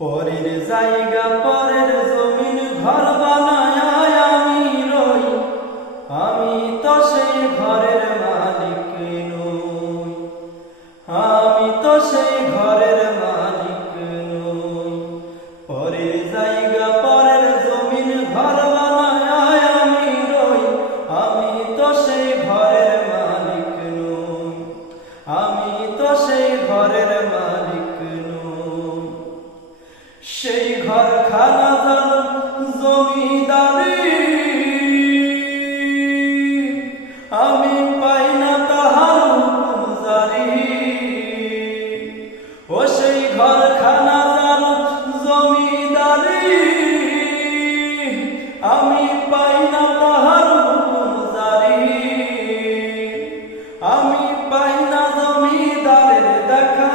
পরের জায়গা পরের জমিন ঘর বানায় আমি রই, আমি তো সেই ঘরের মালিক নই, আমি তো সেই ঘরের মালিক নই। পরের জায়গা পরের জমিন ঘর বানায় আমি রই, আমি তো সেই ঘরের মালিক নই, আমি তো সেই ঘরের মালিক নই। সেই ঘর খানা জমিদারি আমি পাই না তাহার হুকুম জারি, ও সেই ঘর খানা জমিদারি আমি পাই না তাহার হুকুম জারি, আমি পাই না জমিদারের দেখা,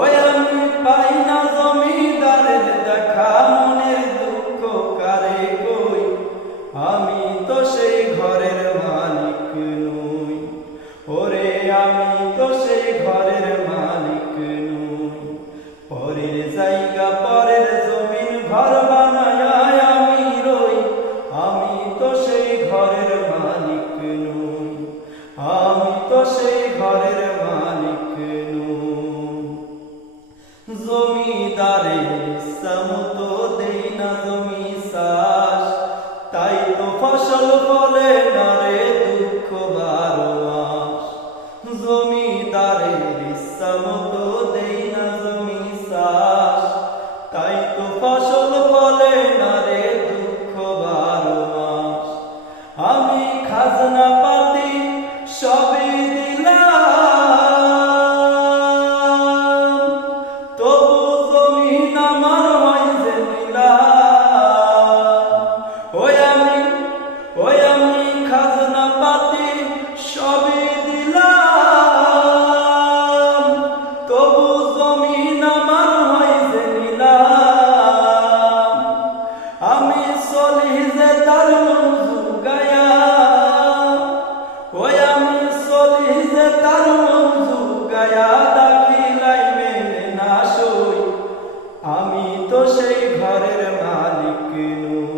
ওই আমি পাই না জমিদারের দেখা, মনের দুঃখ কারে কই, আমি তো সেই ঘরের মালিক নই, ওরে আমি তো সেই ঘরের মালিক নই। পরের জায়গা পরের জমিন ঘর বানায় আমি রই, আমি তো সেই ঘরের মালিক নই, আমি তো সেই ঘরের মালিক নই। জমিদারের ইচ্ছামতো দেই না জমি চাষ, তাই তো ফসল ফলে না রে দুঃখ বারো মাস। জমিদারের ইচ্ছামতো দেই না জমি চাষ, তাই তো ফসল ফলে না রে দুঃখ বারো মাস। আমি খাজনা পাতি সবই দিলাম, তবু জমিন আমার হয় যে নিলাম। ওই আমি খাজনা পাতি সবই দিলাম, তবু জমিন আমার হয় যে নিলাম। আমি চলি যে তার মঞ্জুর গায়া, ওই আমি চলি যে তার মঞ্জুর গায়া, দাখিলাই মেনে না সই, আমি তো সেই ঘরের মালিক নই।